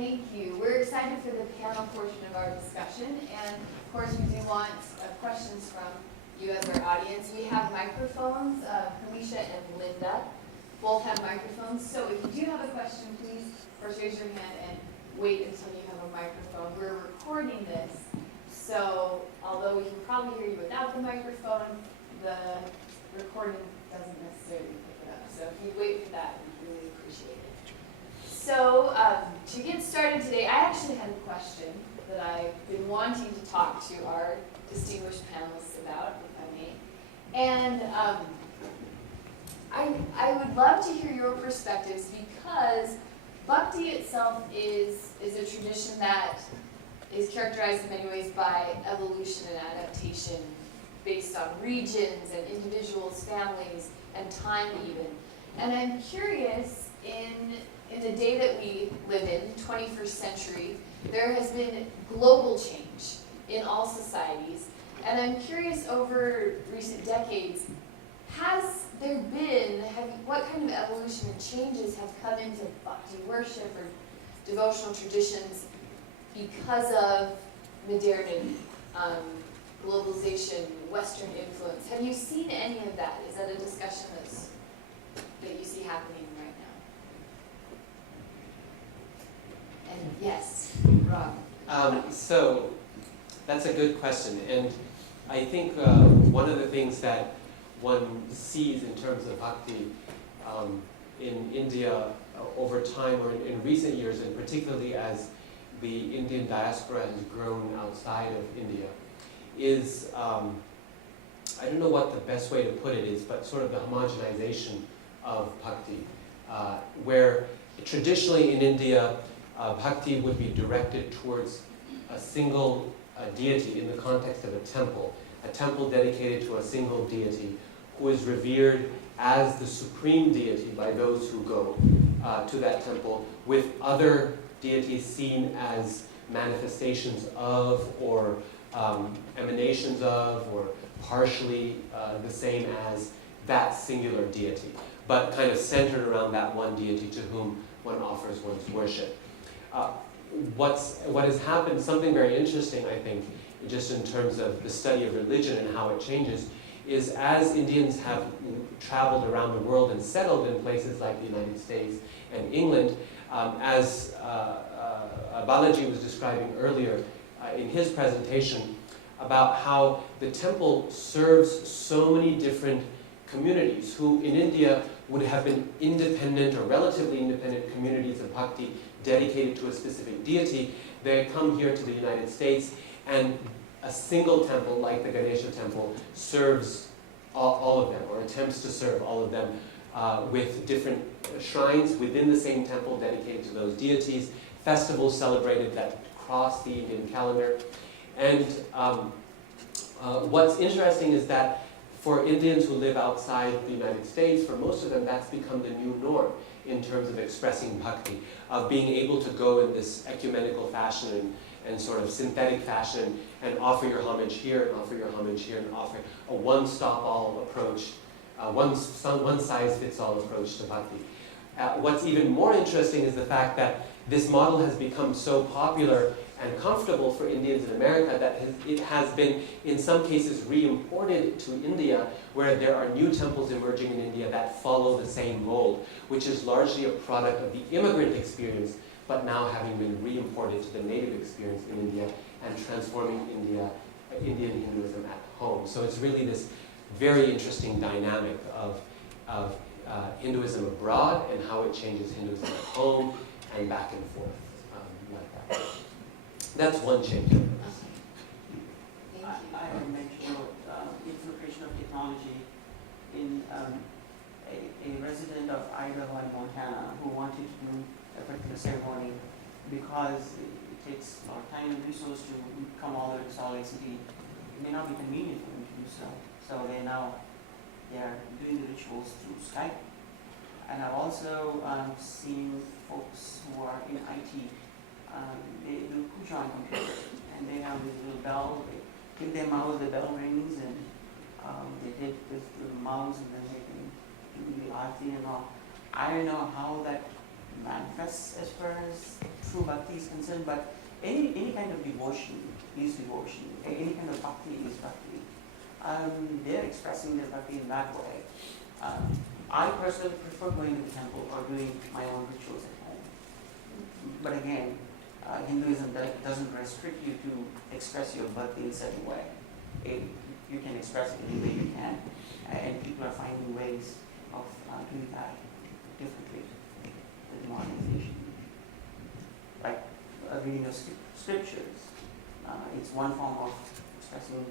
thank you. We're excited for the panel portion of our discussion, and of course we do want questions from you as our audience. We have microphones. Felicia and Linda both have microphones, so if you do have a question, please first raise your hand and wait until you have a microphone. We're recording this, so although we can probably hear you without the microphone, the recording doesn't necessarily pick it up. So if you wait for that, we really appreciate it. So to get started today, I actually had a question that I've been wanting to talk to our distinguished panelists about, if I may. And I would love to hear your perspectives, because Bhakti itself is a tradition that is characterized in many ways by evolution and adaptation based on regions and individuals, families, and time even. And I'm curious, in the day that we live in, 21st century, there has been global change in all societies. And I'm curious, over recent decades, has there been, what kind of evolution and changes have come into Bhakti worship or devotional traditions because of modernity, globalization, Western influence? Have you seen any of that? Is that a discussion that you see happening right now? And yes, Rob. So that's a good question, and I think one of the things that one sees in terms of bhakti in India over time, or in recent years, and particularly as the Indian diaspora has grown outside of India, is, I don't know what the best way to put it is, but sort of the homogenization of bhakti, where traditionally in India, bhakti would be directed towards a single deity in the context of a temple dedicated to a single deity who is revered as the supreme deity by those who go to that temple, with other deities seen as manifestations of, or emanations of, or partially the same as that singular deity, but kind of centered around that one deity to whom one offers one's worship. What has happened, something very interesting, I think, just in terms of the study of religion and how it changes, is as Indians have traveled around the world and settled in places like the United States and England, as Balaji was describing earlier in his presentation, about how the temple serves so many different communities who in India would have been independent or relatively independent communities of bhakti dedicated to a specific deity. They come here to the United States, and a single temple like the Ganesha temple serves all of them, or attempts to serve all of them, with different shrines within the same temple dedicated to those deities, festivals celebrated that cross the Indian calendar. And what's interesting is that for Indians who live outside the United States, for most of them, that's become the new norm in terms of expressing bhakti, of being able to go in this ecumenical fashion and sort of synthetic fashion and offer your homage here and offer your homage here and offer a one-stop-all approach, one-size-fits-all approach to bhakti. What's even more interesting is the fact that this model has become so popular and comfortable for Indians in America that it has been, in some cases, re-imported to India, where there are new temples emerging in India that follow the same mold, which is largely a product of the immigrant experience, but now having been re-imported to the native experience in India and transforming Indian Hinduism at home. So it's really this very interesting dynamic of Hinduism abroad and how it changes Hinduism at home and back and forth like that. That's one change. I have mentioned infiltration of technology in a resident of Idaho and Montana who wanted to do a particular ceremony because it takes a lot of time and resource to come all the way to Salt Lake City. It may not be convenient for them to do so. So they are doing the rituals through Skype. And I've also seen folks who are in IT. They do push on computers, and they have this little bell. They hit their mouse, the bell rings, and they hit this little mouse, and then they can do the arti and all. I don't know how that manifests as far as true bhakti is concerned, but any kind of devotion is devotion. Any kind of bhakti is bhakti. They're expressing their bhakti in that way. I personally prefer going to the temple or doing my own rituals at home. But again, Hinduism doesn't restrict you to express your bhakti in a certain way. You can express it any way you can, and people are finding ways of doing that differently with modernization. Like reading of scriptures, it's one form of expressing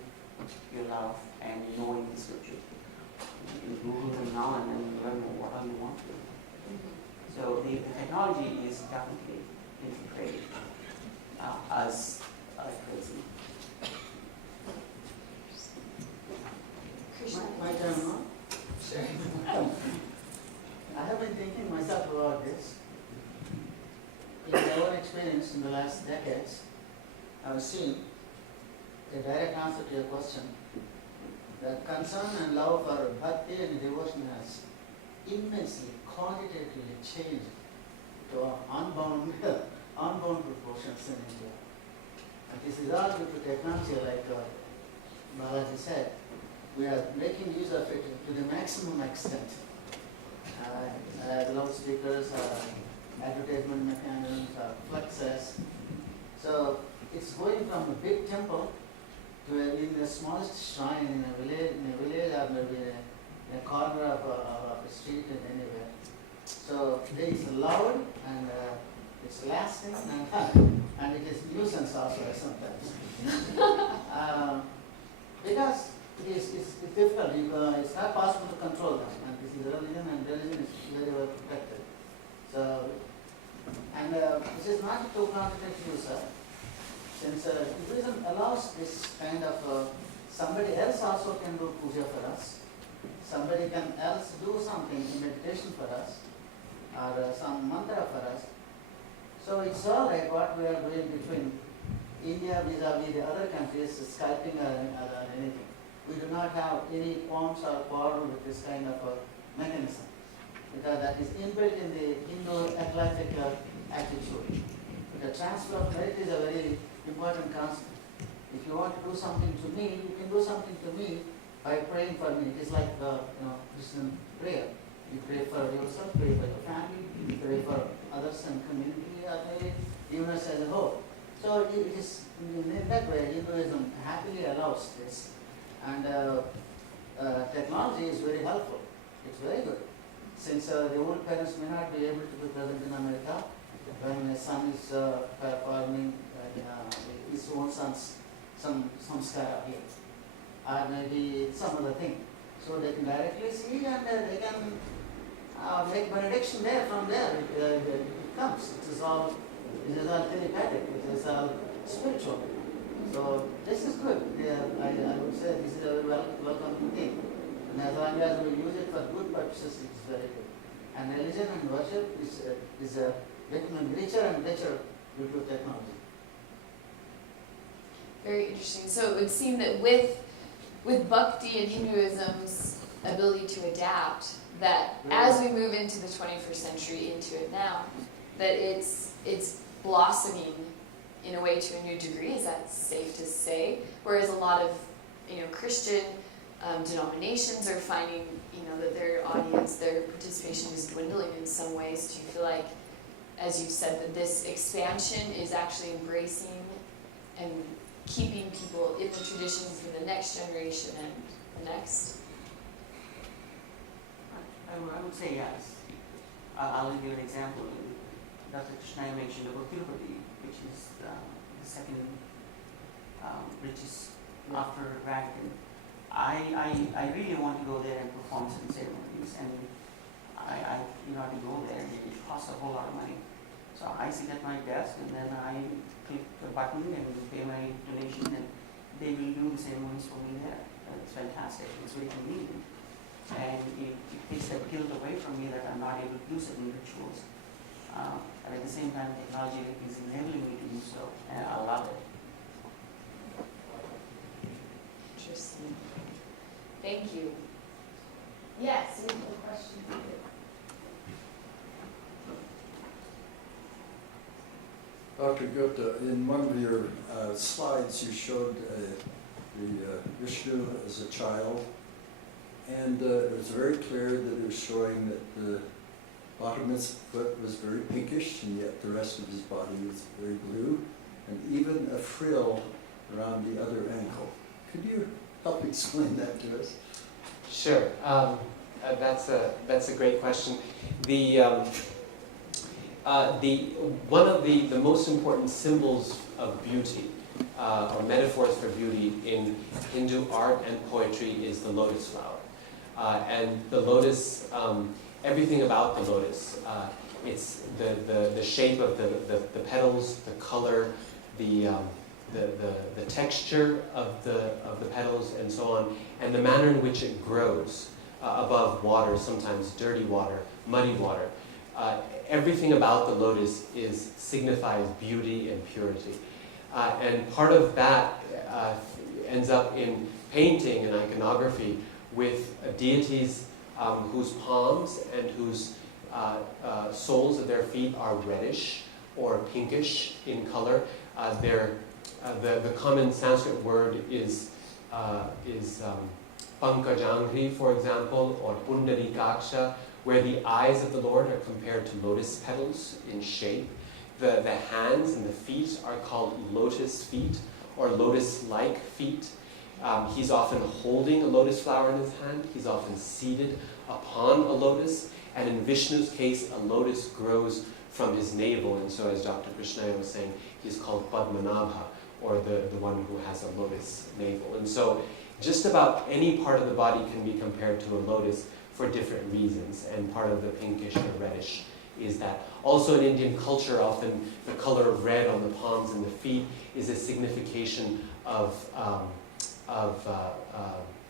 your love and knowing the scriptures. You Google them now and then learn what you want to. So the technology is definitely integrated as crazy. My turn now? Sure. I have been thinking myself about this. In my own experience in the last decades, I have seen a direct answer to your question. The concern and love for bhakti and devotion has immensely, quantitatively changed to unbound proportions in India. And this is all due to technology, like Balaji said. We are making use of it to the maximum extent. Loudspeakers, advertisement mechanisms, fluxes. So it's going from a big temple to in the smallest shrine in a village or maybe in a corner of a street and anywhere. So it's loud and it's lasting and it is nuisance also sometimes. Because it's difficult, it's not possible to control them, and this is religion, and religion is very well protected. So, and this is not to contradict you, sir, since Hinduism allows this kind of, somebody else also can do puja for us, somebody can else do something in meditation for us, or some mantra for us. So it's all right what we are doing between India vis-a-vis the other countries, sculpting or anything. We do not have any qualms or quarrel with this kind of a mechanism, because that is inbuilt in the Indo-Atlantic attitude. The transfer of merit is a very important concept. If you want to do something to me, you can do something to me by praying for me. It is like Christian prayer. You pray for yourself, pray for your family, you pray for others and community, or maybe universe as a whole. So it is in that way Hinduism happily allows this. And technology is very helpful. It's very good. Since the old parents may not be able to be present in America, when my son is performing his own son's some samskara here, or maybe some other thing. So they can directly see and they can make benediction there, from there it comes. It is all telepathic, it is all spiritual. So this is good. I would say this is a very welcome thing. And as long as we use it for good purposes, it is very good. And religion and worship is becoming richer and richer due to technology. Very interesting. So it would seem that with Bhakti and Hinduism's ability to adapt, that as we move into the 21st century, into it now, that it's blossoming in a way to a new degree. Is that safe to say? Whereas a lot of Christian denominations are finding that their audience, their participation is dwindling in some ways. Do you feel like, as you said, that this expansion is actually embracing and keeping people in the traditions for the next generation and the next? I would say yes. I'll give you an example. Dr. Krishna mentioned about Tirupati, which is the second richest after Vatican. I really want to go there and perform some ceremonies, and I to go there, it costs a whole lot of money. So I sit at my desk and then I click the button and pay my donation, and they will do the ceremonies for me there. It's fantastic. It's very convenient, and it takes that guilt away from me that I'm not able to do certain rituals. And at the same time, technology is enabling me to do so, and I love it. Interesting. Thank you. Yes, you have a question. Dr. Gupta, in one of your slides, you showed Vishnu as a child, and it was very clear that it was showing that the bottom of his foot was very pinkish, and yet the rest of his body was very blue, and even a frill around the other ankle. Could you help explain that to us? Sure. That's a great question. One of the most important symbols of beauty, or metaphors for beauty in Hindu art and poetry, is the lotus flower. And the lotus, everything about the lotus, it's the shape of the petals, the color, the texture of the petals, and so on, and the manner in which it grows above water, sometimes dirty water, muddy water. Everything about the lotus signifies beauty and purity. And part of that ends up in painting and iconography with deities whose palms and whose soles of their feet are reddish or pinkish in color. The common Sanskrit word is pankajangri, for example, or pundarikaksha, where the eyes of the Lord are compared to lotus petals in shape. The hands and the feet are called lotus feet, or lotus-like feet. He's often holding a lotus flower in his hand. He's often seated upon a lotus. And in Vishnu's case, a lotus grows from his navel. And so, as Dr. Krishnaya was saying, he's called Padmanabha, or the one who has a lotus navel. And so, just about any part of the body can be compared to a lotus for different reasons. And part of the pinkish or reddish is that. Also in Indian culture, often the color of red on the palms and the feet is a signification of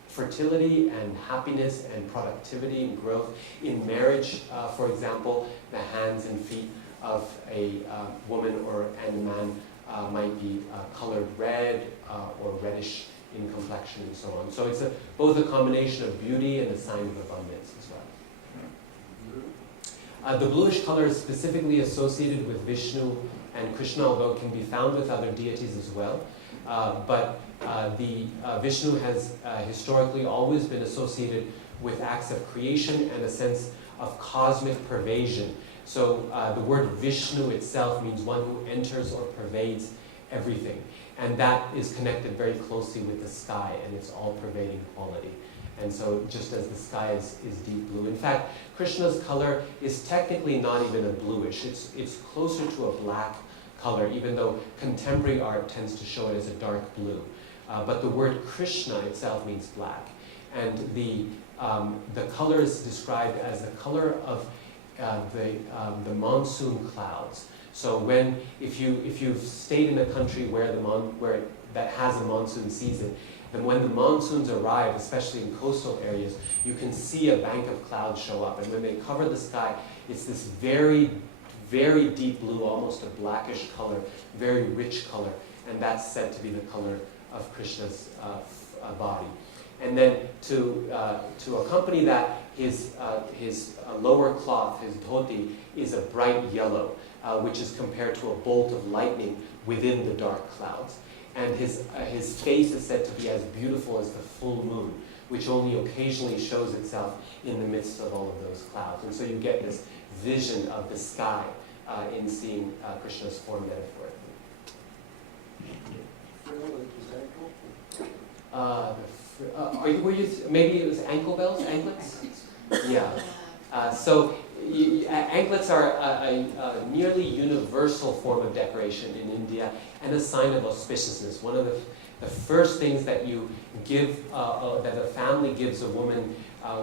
fertility and happiness and productivity and growth. In marriage, for example, the hands and feet of a woman and a man might be colored red or reddish in complexion and so on. So it's both a combination of beauty and a sign of abundance as well. The bluish color is specifically associated with Vishnu and Krishna, although it can be found with other deities as well. But Vishnu has historically always been associated with acts of creation and a sense of cosmic pervasion. So the word Vishnu itself means one who enters or pervades everything. And that is connected very closely with the sky and its all-pervading quality. And so just as the sky is deep blue. In fact, Krishna's color is technically not even a bluish. It's closer to a black color, even though contemporary art tends to show it as a dark blue. But the word Krishna itself means black. And the color is described as the color of the monsoon clouds. So if you've stayed in a country that has a monsoon season, then when the monsoons arrive, especially in coastal areas, you can see a bank of clouds show up. And when they cover the sky, it's this very, very deep blue, almost a blackish color, very rich color. And that's said to be the color of Krishna's body. And then to accompany that, his lower cloth, his dhoti, is a bright yellow, which is compared to a bolt of lightning within the dark clouds. And his face is said to be as beautiful as the full moon, which only occasionally shows itself in the midst of all of those clouds. And so you get this vision of the sky in seeing Krishna's form metaphorically. Maybe it was ankle bells, anklets? Yeah. Anklets are a nearly universal form of decoration in India and a sign of auspiciousness. One of the first things that you give, that a family gives a woman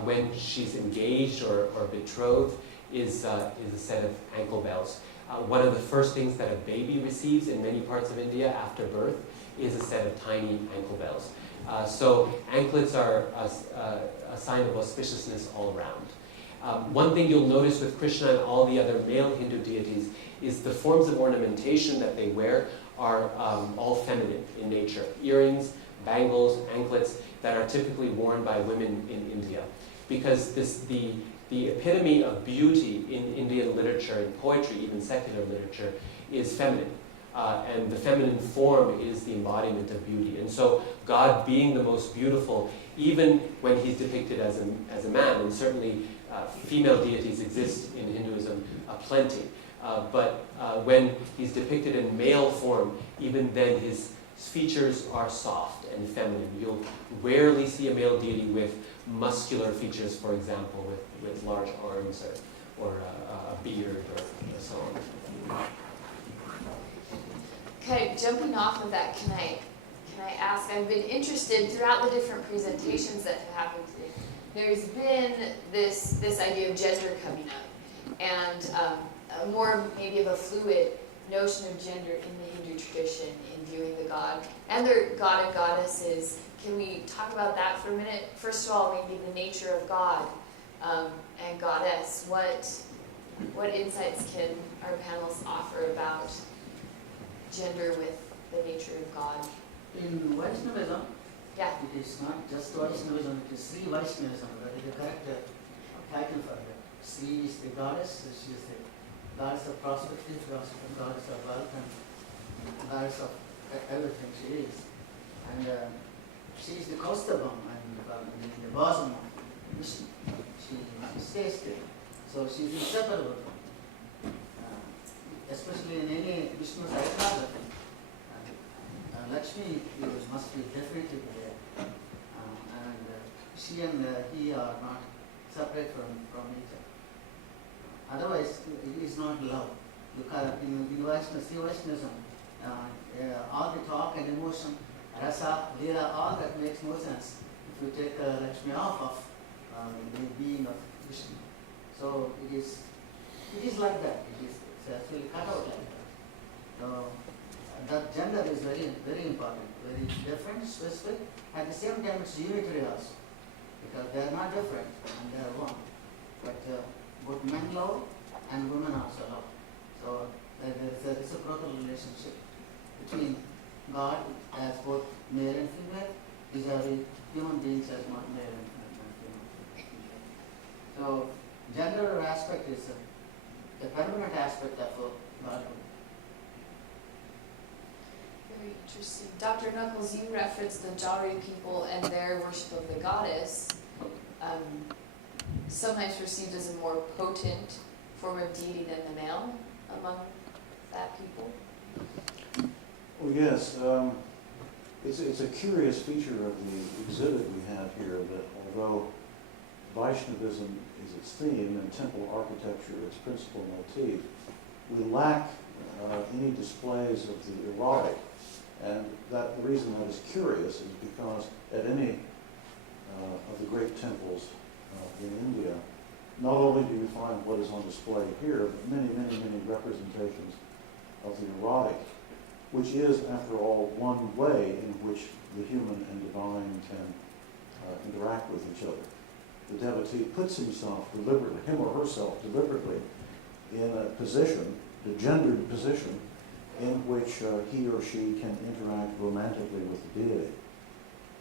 when she's engaged or betrothed is a set of ankle bells. One of the first things that a baby receives in many parts of India after birth is a set of tiny ankle bells. So anklets are a sign of auspiciousness all around. One thing you'll notice with Krishna and all the other male Hindu deities is the forms of ornamentation that they wear are all feminine in nature. Earrings, bangles, anklets that are typically worn by women in India. Because the epitome of beauty in Indian literature and poetry, even secular literature, is feminine. and the feminine form is the embodiment of beauty. And so God being the most beautiful, even when he's depicted as a man, and certainly female deities exist in Hinduism plenty, but when he's depicted in male form, even then his features are soft and feminine. You'll rarely see a male deity with muscular features, for example, with large arms or a beard or so on. Okay, jumping off of that, can I ask, I've been interested throughout the different presentations that have happened today. There's been this idea of gender coming up, and maybe of a fluid notion of gender in the Hindu tradition in viewing the god and their god and goddesses. Can we talk about that for a minute? First of all, maybe the nature of God and goddess. What insights can our panelists offer about gender with the nature of God? In Vaishnavism, Yeah. it is not just Vaishnavism, it is Sri Vaishnavism. That is the correct title for it. Sri is the goddess, she is the goddess of prosperity, goddess of wealth, and goddess of everything she is. And she is the Kaustubham and the bosom of Vishnu. She stays there. So she is inseparable from especially in any Vishnu's iconography. Lakshmi must be definitely there. And she and he are not separate from each other. Otherwise, it is not love. In Vaishnavism, all the talk and emotion, rasa, lila, all that makes no sense if you take Lakshmi off of the being of Vishnu. So it is like that. It's actually cut out like that. So that gender is very, very important, very different, specific. At the same time, it's unitary also, because they are not different and they are one. But both men love and women also love. So there is a reciprocal relationship between God as both male and female, vis-a-vis human beings as not male and female. So gender aspect is a permanent aspect of Godhood. Very interesting. Dr. Knuckles, you referenced the Jari people and their worship of the goddess, sometimes perceived as a more potent form of deity than the male among that people. Well, yes. It's a curious feature of the exhibit we have here that although Vaishnavism is its theme and temple architecture its principal motif, we lack any displays of the erotic. And the reason that is curious is because at any of the great temples in India, not only do you find what is on display here, but many, many, many representations of the erotic, which is, after all, one way in which the human and divine can interact with each other. The devotee puts himself deliberately, him or herself deliberately, in a position, the gendered position, in which he or she can interact romantically with the deity.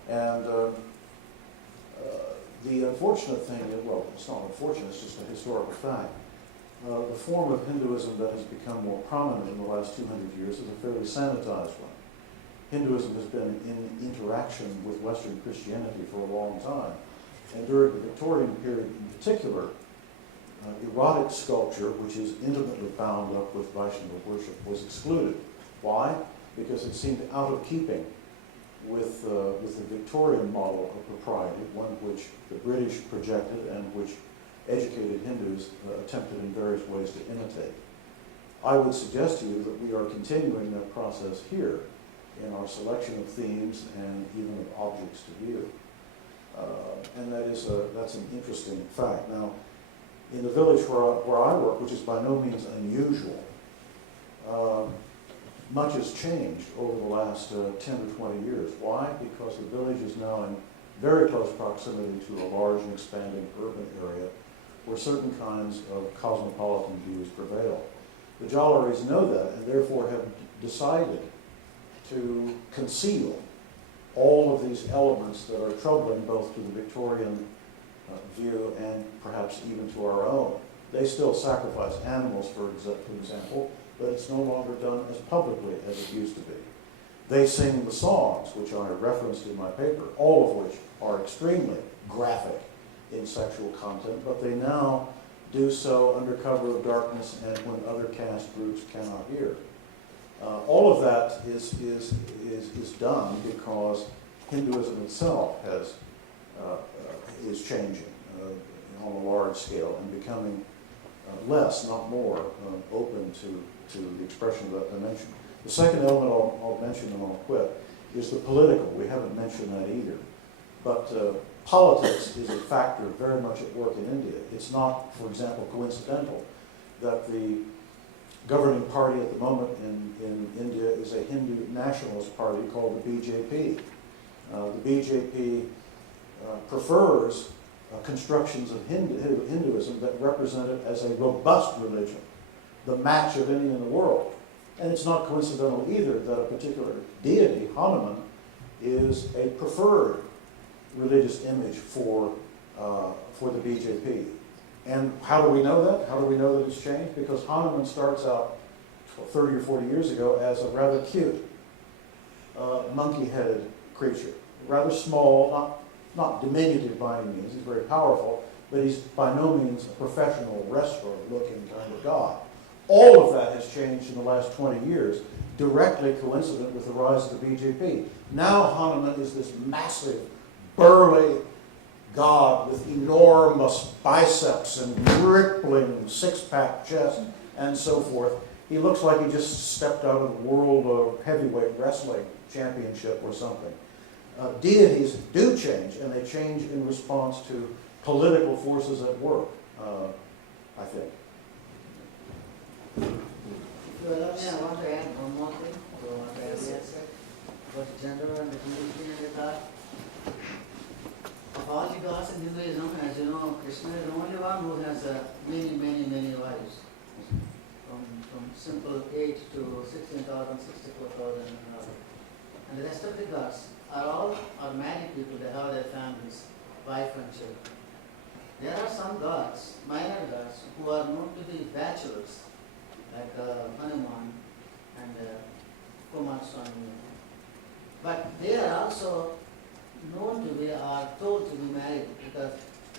And the unfortunate thing is, well, it's not unfortunate, it's just a historical fact. The form of Hinduism that has become more prominent in the last 200 years is a fairly sanitized one. Hinduism has been in interaction with Western Christianity for a long time. And during the Victorian period in particular, erotic sculpture, which is intimately bound up with Vaishnava worship, was excluded. Why? Because it seemed out of keeping with the Victorian model of propriety, one which the British projected and which educated Hindus attempted in various ways to imitate. I would suggest to you that we are continuing that process here in our selection of themes and even of objects to view. And that's an interesting fact. Now, in the village where I work, which is by no means unusual, much has changed over the last 10 or 20 years. Why? Because the village is now in very close proximity to a large and expanding urban area where certain kinds of cosmopolitan views prevail. The Jalaris know that and therefore have decided to conceal all of these elements that are troubling both to the Victorian view and perhaps even to our own. They still sacrifice animals, for example, but it's no longer done as publicly as it used to be. They sing the songs, which I referenced in my paper, all of which are extremely graphic in sexual content, but they now do so under cover of darkness and when other caste groups cannot hear. All of that is done because Hinduism itself is changing on a large scale and becoming less, not more, open to the expression of that dimension. The second element I'll mention and I'll quit is the political. We haven't mentioned that either. But politics is a factor very much at work in India. It's not, for example, coincidental that the governing party at the moment in India is a Hindu nationalist party called the BJP. The BJP prefers constructions of Hinduism that represent it as a robust religion, the match of any in the world. And it's not coincidental either that a particular deity, Hanuman, is a preferred religious image for the BJP. And how do we know that? How do we know that it's changed? Because Hanuman starts out 30 or 40 years ago as a rather cute, monkey-headed creature. Rather small, not diminutive by any means. He's very powerful, but he's by no means a professional wrestler-looking kind of god. All of that has changed in the last 20 years, directly coincident with the rise of the BJP. Now Hanuman is this massive, burly god with enormous biceps and rippling six-pack chest and so forth. He looks like he just stepped out of the world heavyweight wrestling championship or something. Deities do change, and they change in response to political forces at work, I think. If you allow me, I want to add one more thing. I want to add about gender and the community and the God. Of all the gods in Hinduism, as you know, Krishna is the only one who has many wives. From simple 8 to 16,000, 64,000, and the rest of the gods are married people. They have their families, wife and children. There are some gods, minor gods, who are known to be bachelors, like Hanuman and Kumaraswamy. But they are also known to be, or told to be married, because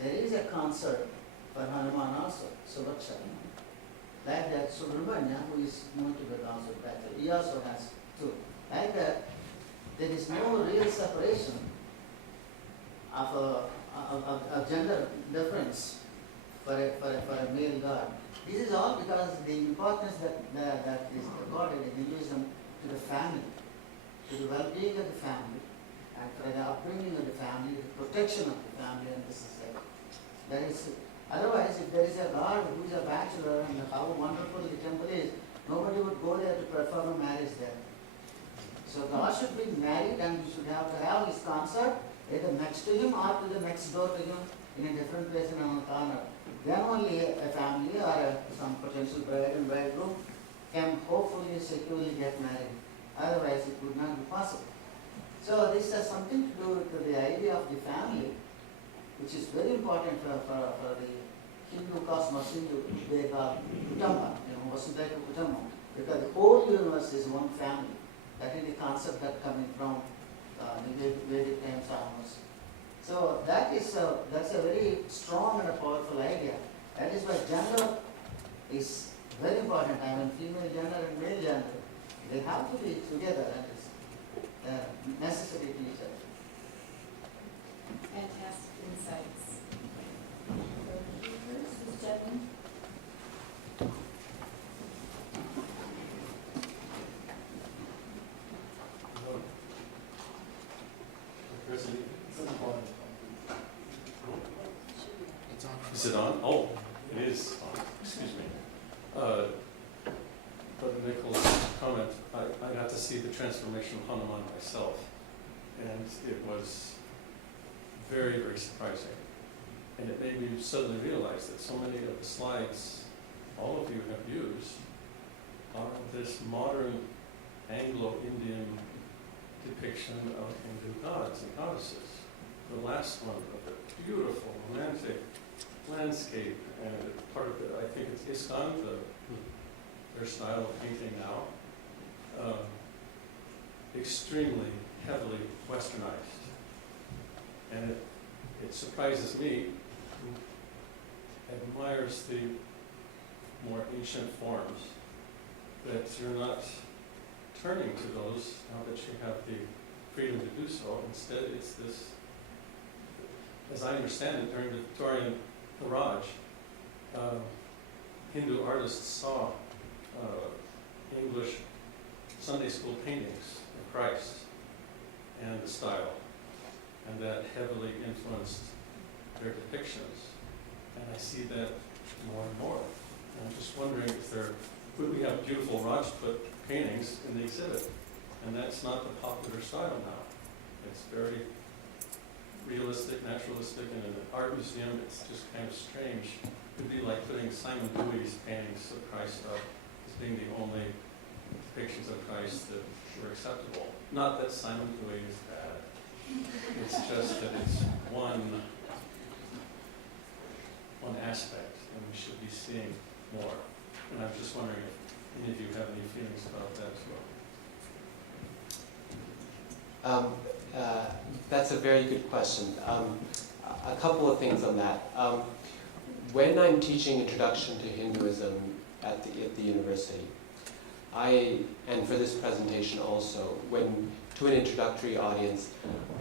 there is a concert for Hanuman also, Suvaksha. Like that, Subramanya, who is known to be also bachelor, he also has two. Like that, there is no real separation of a gender difference for a male god. This is all because the importance that is accorded in Hinduism to the family, to the well-being of the family, and for the upbringing of the family, the protection of the family and the society. That is, otherwise, if there is a god who is a bachelor and how wonderful the temple is, nobody would go there to perform a marriage there. So God should be married, and you should have to have his concert either next to him or to the next door to him in a different place in another corner. Then only a family or some potential bride and bridegroom can hopefully securely get married. Otherwise, it would not be possible. So this has something to do with the idea of the family, which is very important for the Hindu cosmos, Hindu, they call Kutumba, Vasudhaiva Kutumba, because the whole universe is one family. That is the concept that coming from the Vedic times almost. So that's a very strong and a powerful idea. That is why gender is very important. I mean, female gender and male gender, they have to be together, and it's necessary to each other. Fantastic insights. Ms. Jevon? Is it on? Oh, it is on. Excuse me. Brother Nichols' comment, I got to see the transformation of Hanuman myself, and it was very, very surprising. And it made me suddenly realize that so many of the slides all of you have used are this modern Anglo-Indian depiction of Hindu gods and goddesses. The last one of the beautiful, romantic landscape, and part of it, I think it's ISKCON, the their style of painting now, extremely heavily westernized. And it surprises me, who admires the more ancient forms, that you're not turning to those now that you have the freedom to do so. Instead, it's this, as I understand it, during the Victorian Raj, Hindu artists saw English Sunday school paintings of Christ and the style, and that heavily influenced their depictions. And I see that more and more. And I'm just wondering if we have beautiful Rajput paintings in the exhibit, and that's not the popular style now. It's very realistic, naturalistic, and in an art museum, it's just kind of strange. It'd be like putting Simon Dewey's paintings of Christ up as being the only depictions of Christ that were acceptable. Not that Simon Dewey is bad. It's just that it's one aspect, and we should be seeing more. And I'm just wondering if any of you have any feelings about that as well. That's a very good question. A couple of things on that. When I'm teaching Introduction to Hinduism at the university, and for this presentation also, when to an introductory audience,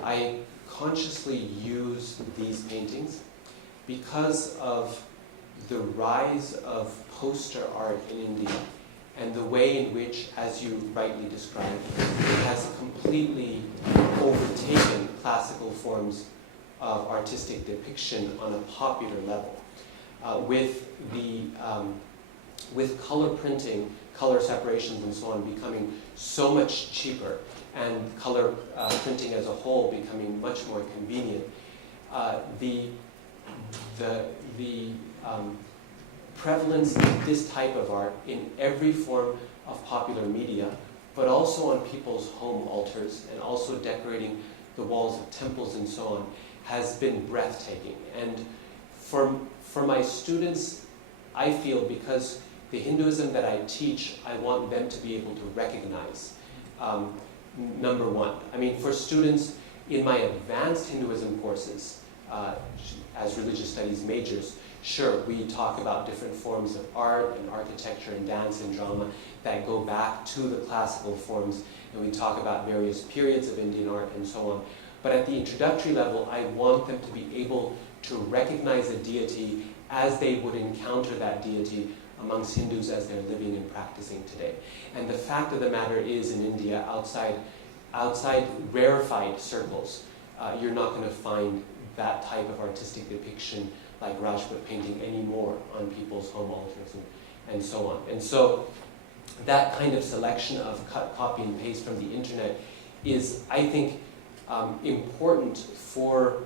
I consciously use these paintings because of the rise of poster art in India and the way in which, as you rightly described, it has completely overtaken classical forms of artistic depiction on a popular level. With color printing, color separations and so on becoming so much cheaper, and color printing as a whole becoming much more convenient, the prevalence of this type of art in every form of popular media, but also on people's home altars and also decorating the walls of temples and so on, has been breathtaking. And for my students, I feel, because the Hinduism that I teach, I want them to be able to recognize, number one. I mean, for students in my advanced Hinduism courses, as religious studies majors, sure, we talk about different forms of art and architecture and dance and drama that go back to the classical forms, and we talk about various periods of Indian art and so on. But at the introductory level, I want them to be able to recognize a deity as they would encounter that deity amongst Hindus as they're living and practicing today. And the fact of the matter is, in India, outside rarefied circles, you're not going to find that type of artistic depiction like Rajput painting anymore on people's home altars and so on. And so that kind of selection of cut, copy, and paste from the internet is, I think, important for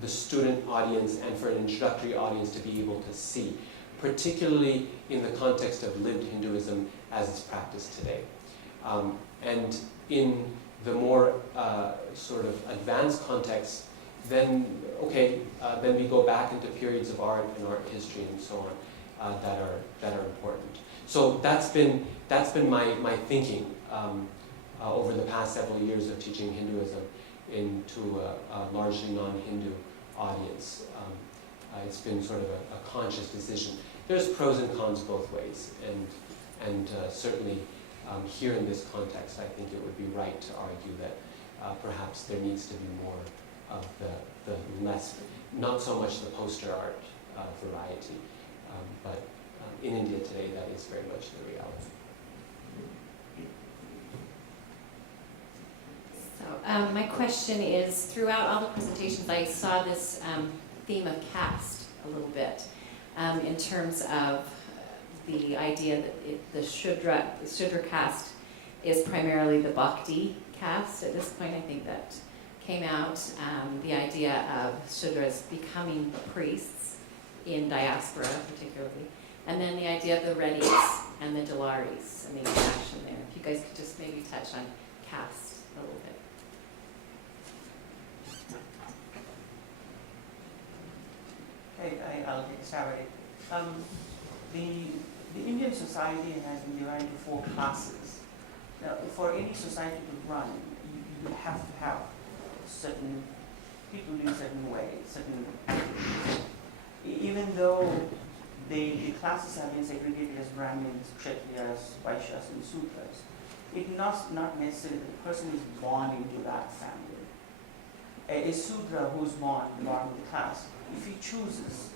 the student audience and for an introductory audience to be able to see, particularly in the context of lived Hinduism as it's practiced today. And in the more sort of advanced context, then we go back into periods of art and art history and so on that are important. So that's been my thinking over the past several years of teaching Hinduism into a largely non-Hindu audience. It's been sort of a conscious decision. There's pros and cons both ways, and certainly here in this context, I think it would be right to argue that perhaps there needs to be more of the less, not so much the poster art variety, but in India today, that is very much the reality. So my question is, throughout all the presentations, I saw this theme of caste a little bit, in terms of the idea that the Shudra caste is primarily the Bhakti caste. At this point, I think that came out, the idea of Shudras becoming priests in diaspora particularly, and then the idea of the Reddys and the Dularis and the interaction there. If you guys could just maybe touch on caste a little bit. Okay, I'll take a stab at it. the Indian society has been divided into 4 classes. Now, for any society to run, you have to have certain people in a certain way, certain activities. Even though the classes have been segregated as Brahmins, Kshatriyas, Vaishyas, and Sudras, it not necessarily the person is born into that family. A Sudra who's born in the class, if he chooses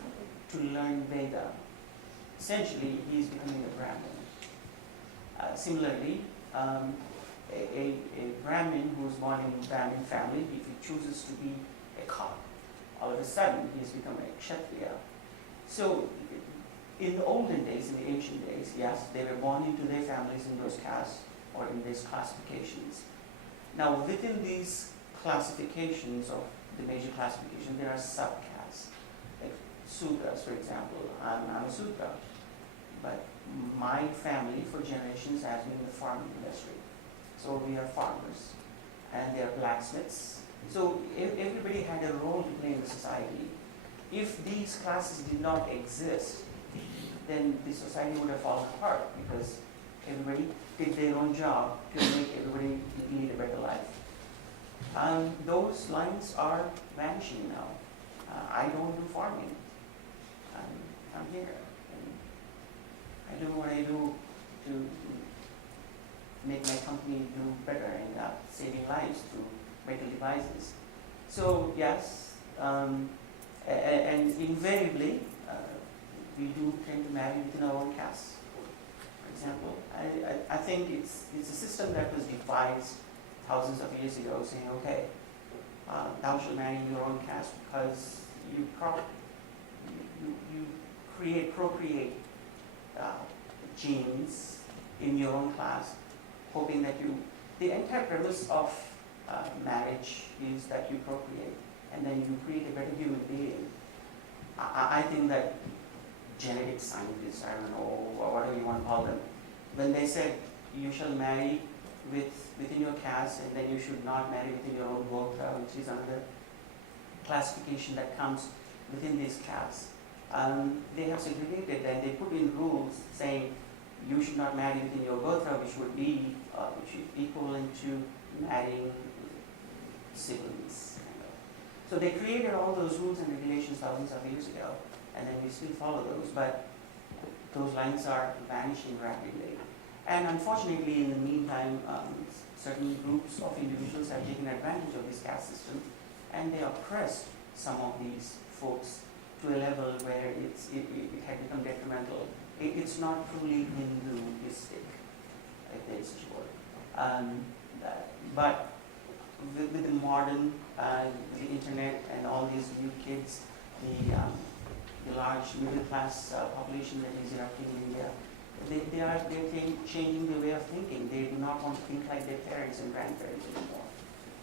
to learn Veda, essentially he is becoming a Brahmin. Similarly, a Brahmin who's born in a Brahmin family, if he chooses to be a cock, all of a sudden he has become a Kshatriya. So in the olden days, in the ancient days, yes, they were born into their families in those castes or in these classifications. Now within these classifications of the major classification, there are subcastes. Like Sudras, for example, I'm a Sudra, but my family for generations has been in the farming industry. So we are farmers, and they are blacksmiths. So everybody had a role to play in the society. If these classes did not exist, then the society would have fallen apart because everybody did their own job to make everybody lead a better life. Those lines are vanishing now. I don't do farming. I'm here. And I do what I do to make my company do better and saving lives through medical devices. So yes, and invariably, we do tend to marry within our own caste. For example, I think it's a system that was devised thousands of years ago, saying, okay, thou shalt marry in your own caste because you procreate genes in your own class, hoping that the entire premise of marriage is that you procreate and then you create a better human being. I think that genetic scientists, I don't know, or whatever you want to call them, when they said you shall marry within your caste and then you should not marry within your own gotra, which is another classification that comes within these castes, they have segregated and they put in rules saying you should not marry within your gotra, which would be equivalent to marrying siblings. Kind of. So they created all those rules and regulations thousands of years ago, and then we still follow those, but those lines are vanishing rapidly. And unfortunately, in the meantime, certain groups of individuals have taken advantage of this caste system, and they oppressed some of these folks to a level where it had become detrimental. It's not truly Hinduistic, if there is such a word. But with the modern, the internet and all these new kids, the large middle class population that is erupting in India, they're changing their way of thinking. They do not want to think like their parents and grandparents anymore.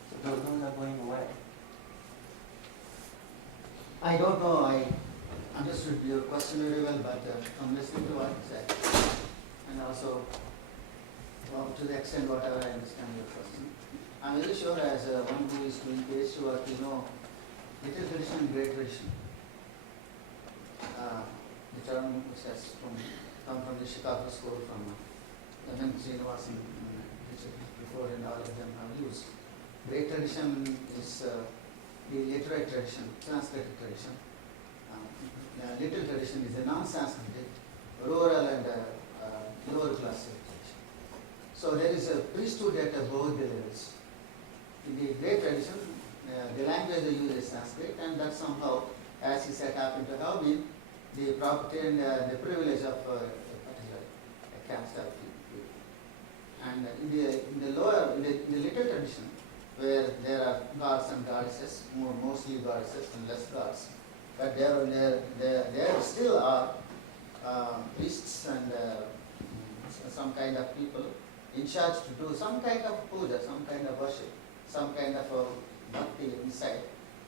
So those are going away. I don't know, I understood your question very well, but I'm listening to what you said. And also, well, to the extent whatever I understand your question. I'm very sure as one who is doing PhD work, you know, little tradition and great tradition. The term which has come from the Chicago school from M.N. Srinivasan, before and all of them have used. Great tradition is the literary tradition, Sanskritic tradition. Little tradition is a non-Sanskritic, rural and lower class tradition. So there is a priesthood at both the levels. In the great tradition, the language they use is Sanskrit, and that somehow, as he said, happened to have been the property and the privilege of a particular caste of people. And in the little tradition, where there are gods and goddesses, mostly goddesses and less gods, but there still are priests and some kind of people in charge to do some kind of puja, some kind of worship, some kind of bhakti inside,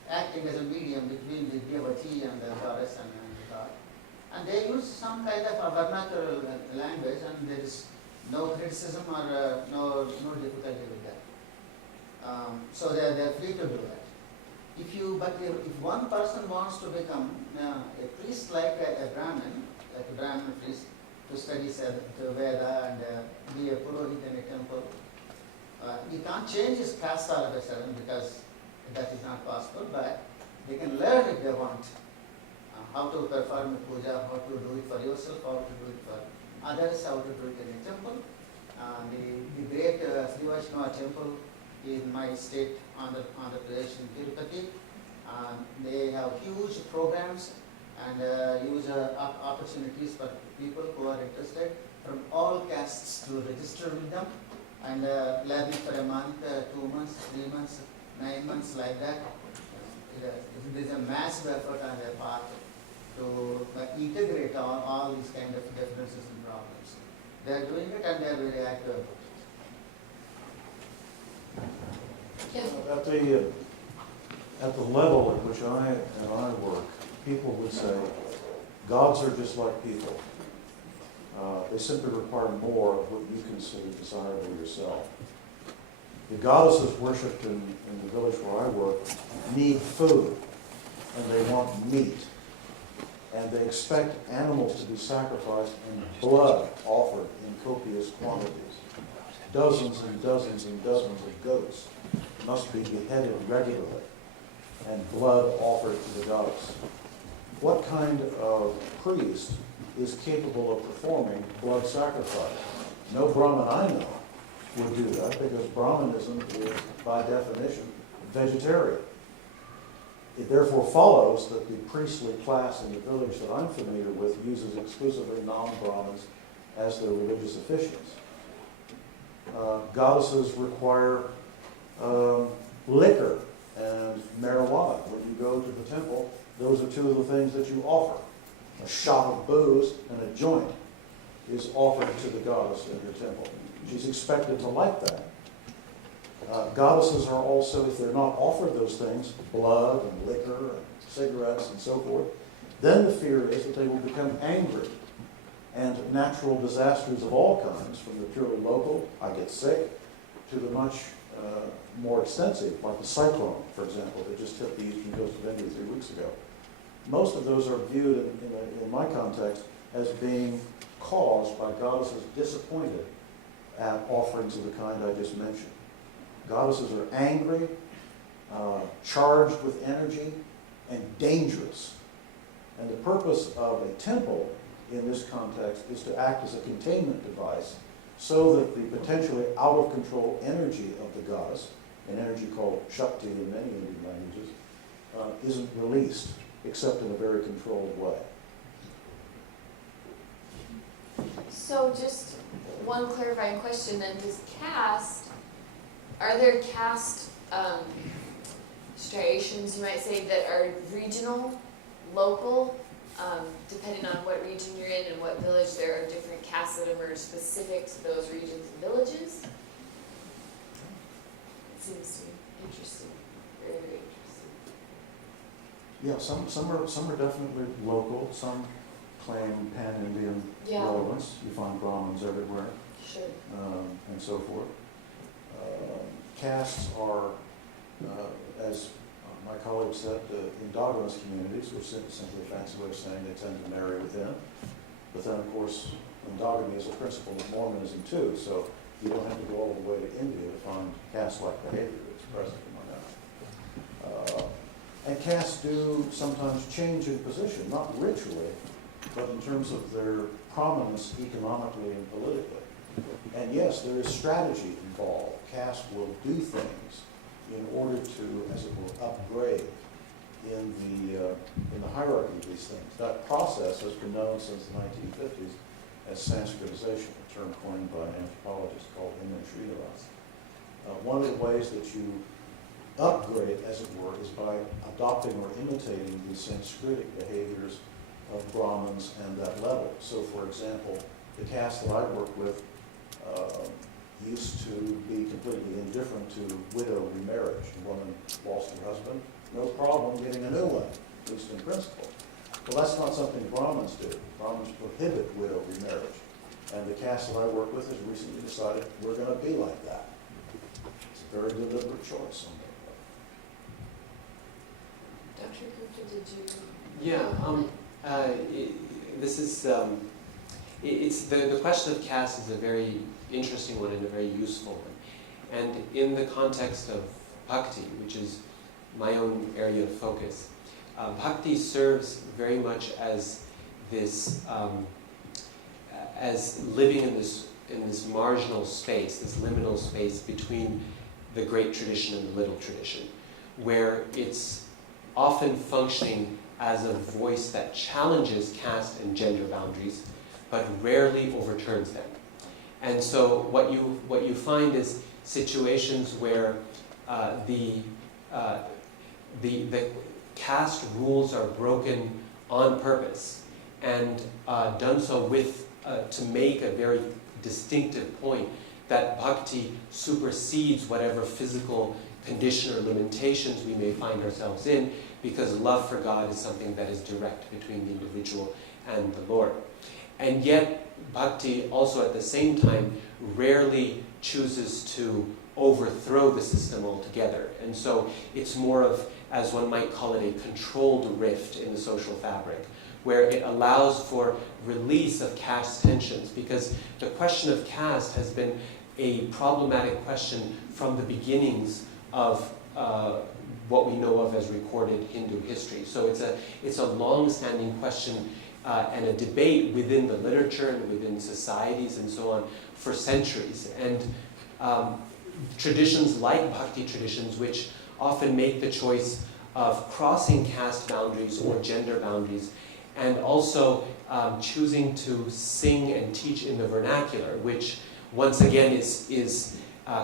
acting as a medium between the devotee and the goddess and God. And they use some kind of a vernacular language, and there is no criticism or no difficulty with that. So they are free to do that. If one person wants to become a priest like a Brahmin, like a Brahmin priest, to study the Veda and be a Purohit in a temple. You can't change his caste all of a sudden because that is not possible, but they can learn if they want how to perform a puja, how to do it for yourself, how to do it for others, how to do it in a temple. The great Sri Vaishnava temple in my state, Andhra Pradesh in Tirupati, they have huge programs and huge opportunities for people who are interested from all castes to register with them and learn it for a month, 2 months, 3 months, 9 months, like that. There is a massive effort on their part to integrate all these kind of differences and problems. They are doing it and they are very active about it. Yeah. At the level at which I work, people would say, gods are just like people. They simply require more of what you consider desirable yourself. The goddesses worshipped in the village where I work need food, and they want meat. And they expect animals to be sacrificed and blood offered in copious quantities. Dozens and dozens and dozens of goats must be beheaded regularly, and blood offered to the goddess. What kind of priest is capable of performing blood sacrifice? No Brahmin I know would do that, because Brahmanism is, by definition, vegetarian. It therefore follows that the priestly class in the village that I'm familiar with uses exclusively non-Brahmins as their religious officials. Goddesses require liquor and marijuana. When you go to the temple, those are two of the things that you offer. A shot of booze and a joint is offered to the goddess in your temple. She's expected to like that. Goddesses are also, if they're not offered those things, blood and liquor and cigarettes and so forth, then the fear is that they will become angry. And natural disasters of all kinds, from the purely local, I get sick, to the much more extensive, like the cyclone, for example, that just hit the eastern coast of India 3 weeks ago. Most of those are viewed in my context as being caused by goddesses disappointed at offerings of the kind I just mentioned. Goddesses are angry, charged with energy, and dangerous. And the purpose of a temple in this context is to act as a containment device so that the potentially out-of-control energy of the goddess, an energy called Shakti in many Indian languages, isn't released, except in a very controlled way. So just one clarifying question then, are there caste striations, you might say, that are regional, local, depending on what region you're in and what village? There are different castes that emerge specific to those regions and villages? It seems to be interesting, very, very interesting. Yeah, some are definitely local, some claim pan-Indian relevance. You find Brahmins everywhere, Sure. and so forth. Castes are, as my colleague said, endogamous communities, which is simply a fancy way of saying they tend to marry within. But then, of course, endogamy is a principle of Mormonism too, so you don't have to go all the way to India to find caste-like behavior that's present among us. And castes do sometimes change in position, not ritually, but in terms of their prominence economically and politically. And yes, there is strategy involved. Caste will do things in order to, as it were, upgrade in the hierarchy of these things. That process has been known since the 1950s as Sanskritization, a term coined by an anthropologist called Hemant Sridharan. One of the ways that you upgrade, as it were, is by adopting or imitating the Sanskritic behaviors of Brahmins and that level. So, for example, the caste that I work with used to be completely indifferent to widow remarriage. A woman lost her husband, no problem getting a new one, at least in principle. Well, that's not something Brahmins do. Brahmins prohibit widow remarriage. And the caste that I work with has recently decided we're going to be like that. It's a very deliberate choice on their part. Dr. Gupta, did you? Yeah, this is, the question of caste is a very interesting one and a very useful one. And in the context of bhakti, which is my own area of focus, bhakti serves very much as this, as living in this marginal space, this liminal space between the great tradition and the little tradition, where it's often functioning as a voice that challenges caste and gender boundaries, but rarely overturns them. And so what you find is situations where the caste rules are broken on purpose and done so with to make a very distinctive point that bhakti supersedes whatever physical condition or limitations we may find ourselves in, because love for God is something that is direct between the individual and the Lord. And yet, bhakti also at the same time rarely chooses to overthrow the system altogether. And so it's more of, as one might call it, a controlled rift in the social fabric, where it allows for release of caste tensions, because the question of caste has been a problematic question from the beginnings of what we know of as recorded Hindu history. So it's a long-standing question and a debate within the literature and within societies and so on for centuries. And traditions like bhakti traditions, which often make the choice of crossing caste boundaries or gender boundaries, and also choosing to sing and teach in the vernacular, which once again is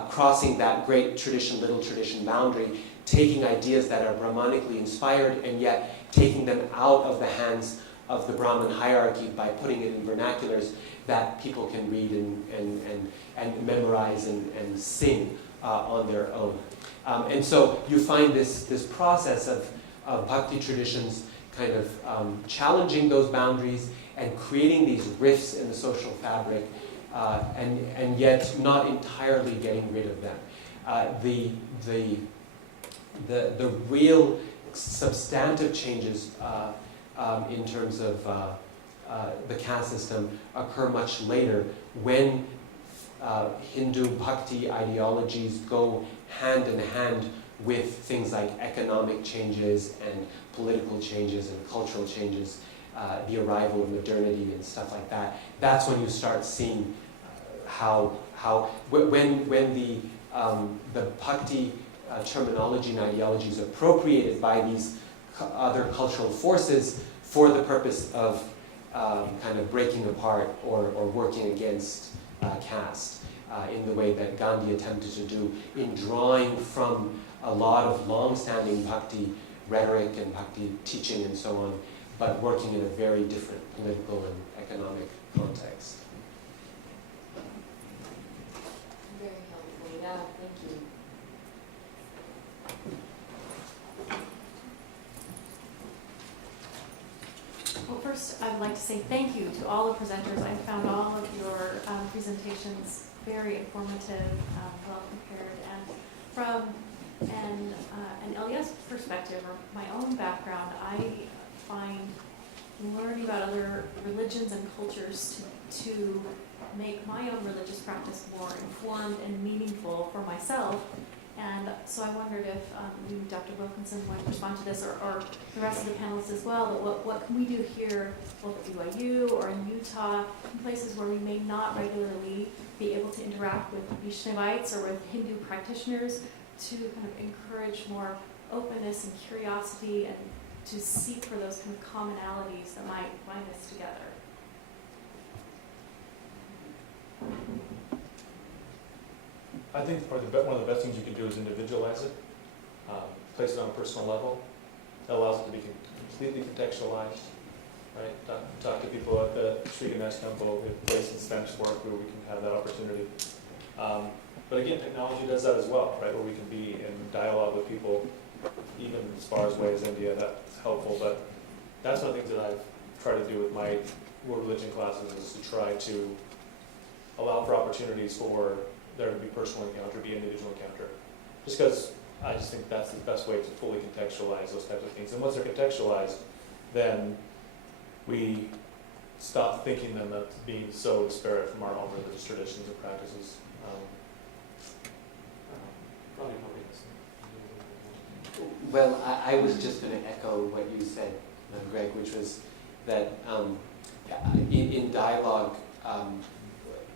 crossing that great tradition, little tradition boundary, taking ideas that are Brahmanically inspired and yet taking them out of the hands of the Brahmin hierarchy by putting it in vernaculars that people can read and memorize and sing on their own. And so you find this process of bhakti traditions kind of challenging those boundaries and creating these rifts in the social fabric, and yet not entirely getting rid of them. The real substantive changes in terms of the caste system occur much later, when Hindu bhakti ideologies go hand in hand with things like economic changes and political changes and cultural changes, the arrival of modernity and stuff like that. That's when you start seeing when the bhakti terminology and ideology is appropriated by these other cultural forces for the purpose of kind of breaking apart or working against caste in the way that Gandhi attempted to do in drawing from a lot of long-standing bhakti rhetoric and bhakti teaching and so on, but working in a very different political and economic context. Very helpful, yeah, thank you. Well, first, I'd like to say thank you to all the presenters. I found all of your presentations very informative, well prepared, and from an LDS perspective, or my own background, I find learning about other religions and cultures to make my own religious practice more informed and meaningful for myself. And so I wondered if you, Dr. Wilkinson, want to respond to this, or the rest of the panelists as well, that what can we do here, both at BYU or in Utah, in places where we may not regularly be able to interact with Vaishnavites or with Hindu practitioners, to kind of encourage more openness and curiosity, and to seek for those kind of commonalities that might bind us together. I think probably one of the best things you can do is individualize it, place it on a personal level. That allows it to be completely contextualized, right? Talk to people at the Sri Ganesh Temple, we have a place in Spanish work where we can have that opportunity. But again, technology does that as well, right? Where we can be in dialogue with people, even as far away as India. That's helpful. But that's one of the things that I've tried to do with my world religion classes, is to try to allow for opportunities for there to be personal encounter, be individual encounter. Just because I just think that's the best way to fully contextualize those types of things. And once they're contextualized, then we stop thinking then that's being so disparate from our own religious traditions and practices. Probably Well, I was just going to echo what you said, Greg, which was that in dialogue,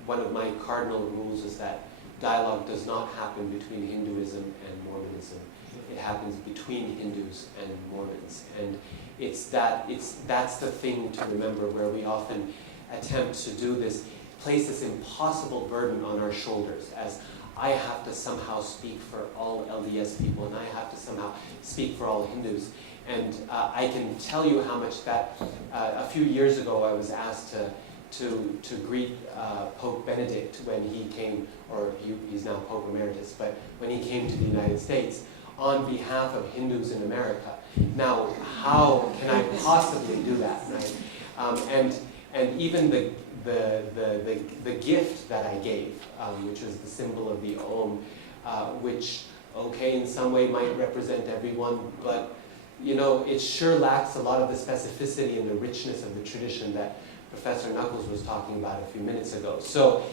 one of my cardinal rules is that dialogue does not happen between Hinduism and Mormonism. It happens between Hindus and Mormons, and that's the thing to remember, where we often attempt to do this, place this impossible burden on our shoulders, as I have to somehow speak for all LDS people, and I have to somehow speak for all Hindus. And I can tell you how much that, a few years ago I was asked to greet Pope Benedict when he came, or he's now Pope Emeritus, but when he came to the United States on behalf of Hindus in America. Now, how can I possibly do that, right? And even the gift that I gave, which was the symbol of the Om, which, okay, in some way might represent everyone, but you know, it sure lacks a lot of the specificity and the richness of the tradition that Professor Knuckles was talking about a few minutes ago. So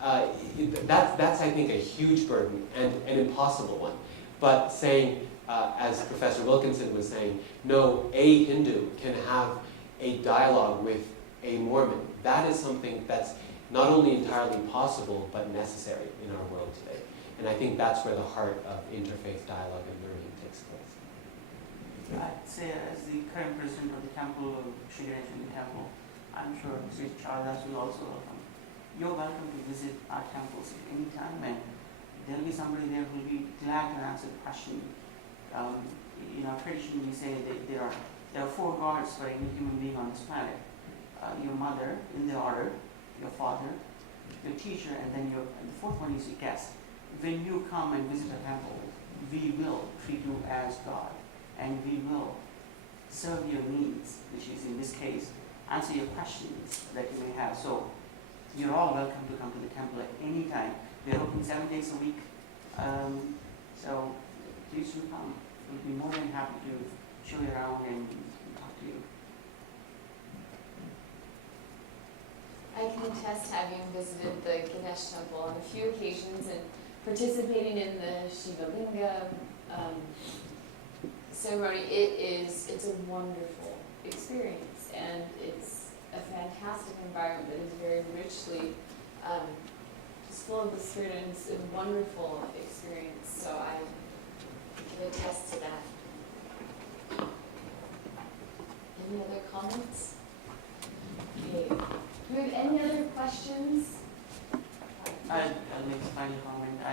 that's I think, a huge burden and an impossible one. But saying, as Professor Wilkinson was saying, no, a Hindu can have a dialogue with a Mormon. That is something that's not only entirely possible, but necessary in our world today. And I think that's where the heart of interfaith dialogue and learning takes place. I'd say, as the current president of the Temple of Sri Ganesh Temple, I'm sure Sri Charadas will also welcome. You're welcome to visit our temples at any time, and there'll be somebody there who'll be glad to answer the question. In our tradition, we say that there are 4 gods for any human being on this planet. Your mother, in the order, your father, your teacher, and then and the 4th one is your guest. When you come and visit a temple, we will treat you as God, and we will serve your needs, which is in this case, answer your questions that you may have. So you're all welcome to come to the temple at any time. We're open 7 days a week. So please do come. We'll be more than happy to show you around and talk to you. I can attest, having visited the Ganesh temple on a few occasions and participating in the Shiva Linga ceremony, it's a wonderful experience, and it's a fantastic environment that is very richly just full of the spirit, and it's a wonderful experience. So I can attest to that. Any other comments? Okay. Do we have any other questions? I'll make a final comment. I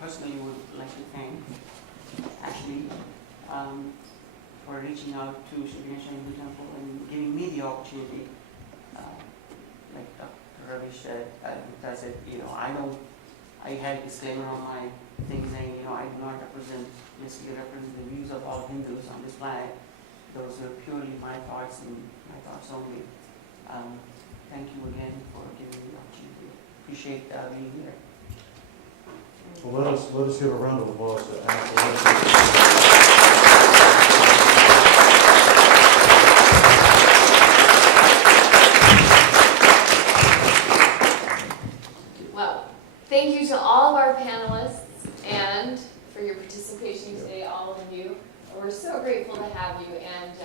personally would like to thank Ashley for reaching out to Sri Ganesh Temple and giving me the opportunity. Like Dr. Ravi said, I had a disclaimer on my thing saying, I do not represent the views of all Hindus on this planet. Those are purely my thoughts and my thoughts only. Thank you again for giving me the opportunity. Appreciate being here. Well, let us give a round of applause to Ashley. Well, thank you to all of our panelists and for your participation today, all of you. We're so grateful to have you, and